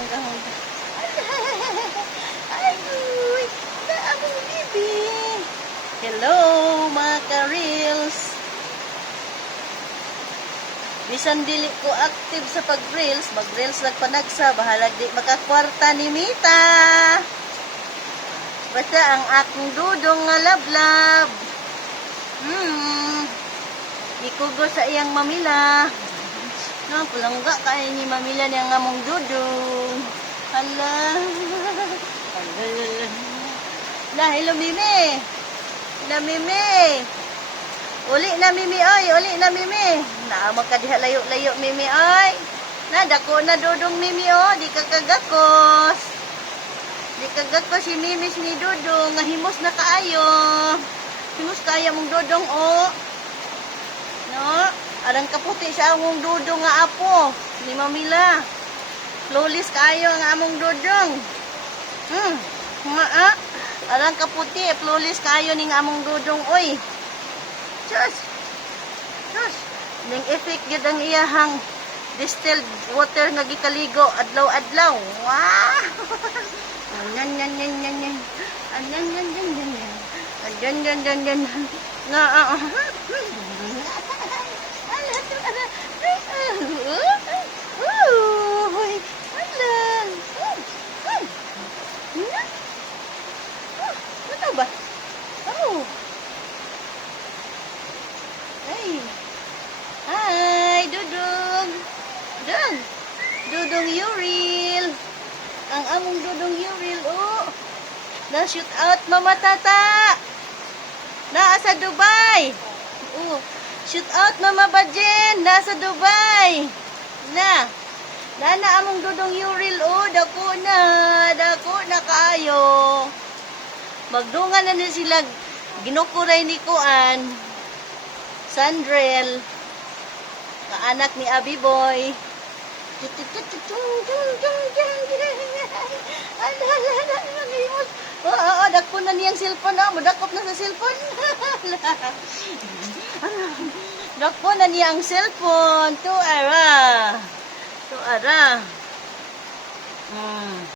hanggang. Ay, na among bibi. Hello, mga ka-reels. Bisan dili ko active sa pag-reels, mag-reels lang panagsa, bahalag di makakwarta ni Mita. Basta ang akong dudong nga lablab. Ikugo sa iyang mamila. No, pulangga kaya ni mamila niyang among dudong. Hala. Na, hello Mimi. Na Mimi. Uli na Mimi oy, uli na Mimi. Naamag ka diha layo-layo Mimi oy. Na dako na dudong Mimi oh, di ka kagakos. Di kagakos si Mimi ni dudong, nga himos na kaayo. Himos kaya mong dudong oh. No, arang kaputi sa among dudong nga apo ni Mamila. Flawless kaayo nga among dudong. Arang kaputi, flawless kaayo ning among dudong oy. Diyos! Ning effect yun ang iyahang distilled water nga gikaligo adlaw-adlaw. Wow! Anyan. Nga, ano ba? Oh! Hi, Dudong. Dudong Uriel. Ang among Dudong Uriel, oh. Na-shoot out, Mama Tata. Nasa Dubai. Oh, shoot out, Mama Bajen. Nasa Dubai. Na among Dudong Uriel, oh. Dako na kaayo. Magdungan na ni sila. Ginukuray ni Kuan. Sandrel, kaanak ni Abi Boy. Oo, dakpo na niyang cellphone. Madakop na sa cellphone. Dakpo na niya ang cellphone. Tuara.